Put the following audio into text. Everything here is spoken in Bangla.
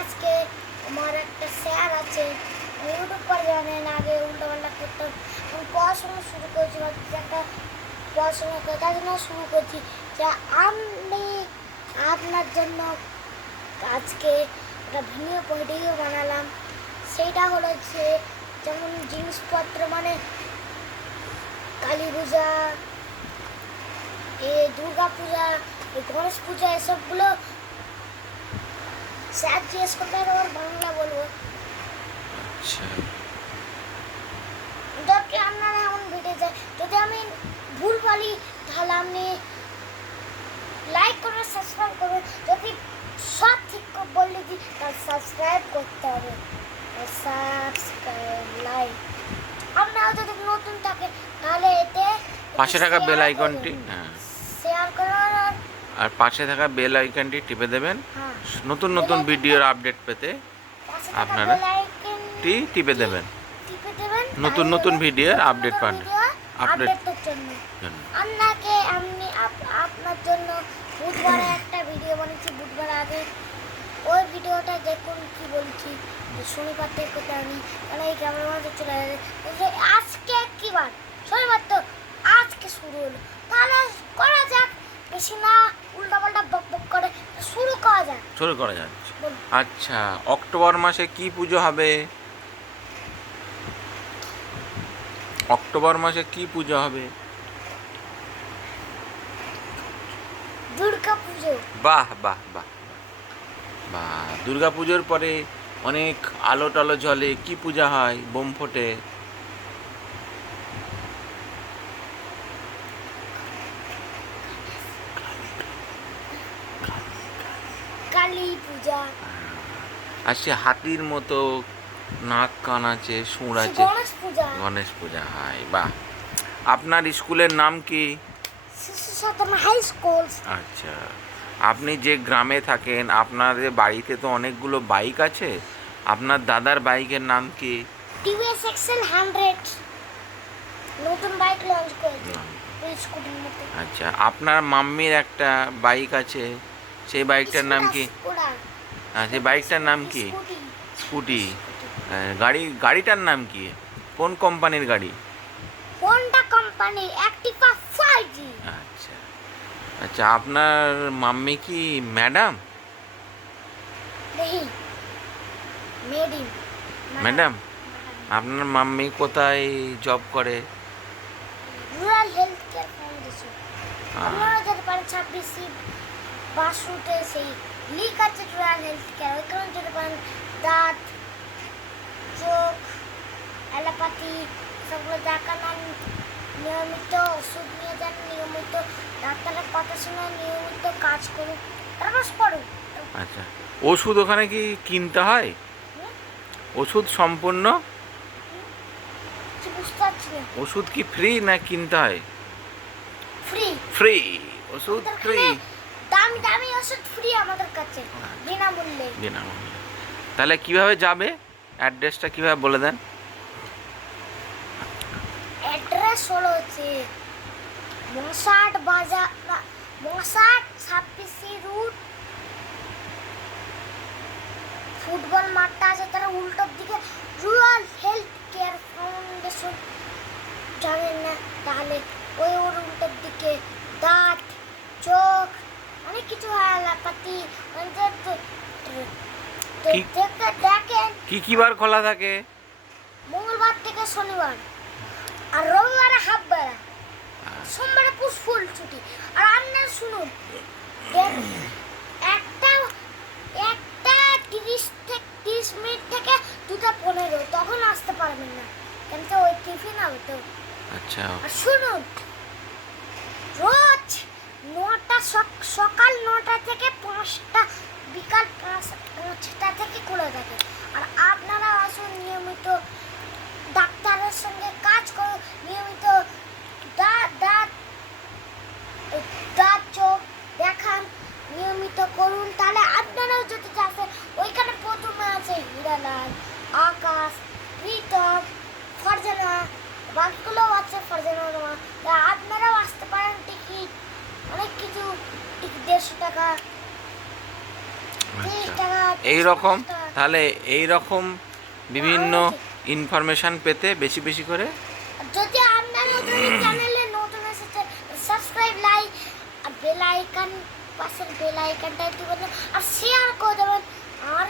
আজকে আমার একটা স্যার আছে, ইউটিউব করে জানেন, আগে উল্টোপাল্টা করতাম। আমি পড়াশোনা শুরু করেছি, ভাবছি একটা পড়াশোনা করে তার জন্য শুরু করছি যে আমি আপনার জন্য আজকে একটা ভিডিও বানালাম। সেইটা হলো যে যেমন জিনিসপত্র মানে কালী পূজা, দুর্গা পূজা, গণেশ পূজা, এসবগুলো স্যার জিজ্ঞেস করতে আবার বাংলা বলবো। আচ্ছা, যদি আপনারা এমন ভিডিও যায়, যদি আমি ভুল বলি তাহলে আপনি লাইক করবেন, সাবস্ক্রাইব করবেন। যদি সব ঠিক বললে দিই তাহলে সাবস্ক্রাইব করতে হবে, সাবস্ক্রাইব লাইক। আপনারা যদি নতুন থাকে তাহলে এতে পাশে থাকা বেল আইকনটি শেয়ার করুন আর পাশে থাকা বেল আইকনটি টিপে দেবেন। হ্যাঁ, নতুন নতুন ভিডিওর আপডেট পেতে পাশে থাকা আপনারা বেল আইকনটি টিপে দেবেন। টিপে দেবেন নতুন নতুন ভিডিওর আপডেট পান আপডেটের জন্য। আপনাকে আপনার জন্য বুধবারে একটা ভিডিও বানিয়েছি, বুধবার আগে। ওই ভিডিওটা দেখুন কি বলছি। শনিবার থেকে করতে আমি মানে এই ক্যামেরার মধ্যে চলে যাবে। আজকে কি বার? শনিবার তো, আজকে শুরু হলো, তাহলে করা যাক। বেশি না উল্টাপাল্টা বক বক করে শুরু করা যাক। শুরু করা যাচ্ছে। আচ্ছা, অক্টোবর মাসে কি পুজো হবে? অক্টোবর মাসে কি পুজো হবে? দুর্গা পুজো। বাহ বাহ বাহ বাহ। দুর্গা পুজোর পরে অনেক আলো টালো জ্বলে, কি পূজা হয়? বোম ফোটে। কালী পূজা। আর সে হাতির মতো নাক কান আছে, সুর আছে, গণেশ পূজা। গণেশ পূজা হয়। বাহ। আপনার স্কুলের নাম কি? শিশু সদন হাই স্কুল। আচ্ছা, আপনি যে গ্রামে থাকেন, আপনাদের বাড়িতে তো অনেকগুলো বাইক আছে। আপনার দাদার বাইকের নাম কি? টিভিএস এক্সেল 100 নতুন বাইক লঞ্চ করেছে, স্কুটির মতো। আচ্ছা, আপনার মাম্মির একটা বাইক আছে, সেই বাইকটার নাম কি? সেই বাইকটার নাম কি? স্কুটি। গাড়িটার নাম কি? কোন কোম্পানির গাড়ি? Honda company Activa 5G। আচ্ছা আচ্ছা, আপনার মাম্মি কি ম্যাডাম? দেখি মেডিন ম্যাডাম, আপনার মাম্মি কোথায় জব করে? Rural health care foundation. আপনারা যেতে পারেন 26 বাসুতে, সেই লিক আছে রুরাল হেলথ কেয়ার, ওইখানে যেতে পারেন। দাঁত, চোখ, অ্যালোপ্যাথি সবগুলো দেখান, নিয়মিত ওষুধ নিয়ে যান, নিয়মিত ডাক্তারের কথা শুনে নিয়মিত কাজ করুন, তারপর পড়ুন। আচ্ছা, ওষুধ ওখানে কি কিনতে হয়? ওষুধ সম্পূর্ণ? বুঝতে পারছি না। ওষুধ কি ফ্রি না কিনতে হয়? ফ্রি। ফ্রি ওষুধ, ফ্রি। দামি দামি ওষুধ ফ্রি আমাদের কাছে, বিনামূল্যে। বিনামূল্যে। তাহলে কিভাবে যাবে? অ্যাড্রেসটা কিভাবে বলে দেন? অ্যাড্রেস হলো হচ্ছে মশাট বাজার, মশাট 26 রুট। ফুটবল মাঠটা আছে তার উল্টোর দিকে রুরাল হেলথ কেয়ার ফাউন্ডেশন। জানেন না তাহলে ওই ওর উল্টোর দিকে দাঁত, চোখ, অনেক কিছু হয়, অ্যালোপ্যাথি। দেখেন কি কি বার খোলা থাকে? মঙ্গলবার থেকে শনিবার, আর রবিবারে হাফ বেলা, সোমবারে ফুল ছুটি। আর আপনার শুনুন, একটা 30 মিনিট থেকে 2:15 তখন আসতে পারবেন না, কেন তো ওই টিফিন হবে তো। আচ্ছা, আর শুনুন, রোজ সকাল 9টা থেকে 5টা, বিকাল 5টা থেকে খোলা থাকে। আর আপনারা আসুন, নিয়মিত ডাক্তারের সঙ্গে কাজ করুন, নিয়মিত দাঁত চোখ দেখান, নিয়মিত করুন। তাহলে আপনারাও যদি আসেন, ওইখানে প্রথমে আছে হীরালাল, আকাশ, প্রীতম, ফারজানা, বাকিগুলোও আছে ফারজানা। আপনারাও আসতে পারেন। টিকিট অনেক কিছু, টিকিট 150 টাকা, 30 টাকা, এই রকম তাহলে এই রকম বিভিন্ন ইনফরমেশন পেতে বেশি বেশি করে যদি আপনার নতুন চ্যানেলে নতুন এসেছে সাবস্ক্রাইব লাইক আর বেল আইকন পাশের বেল আইকনটা টিপে দেবেন আর শেয়ার করে দেবেন আর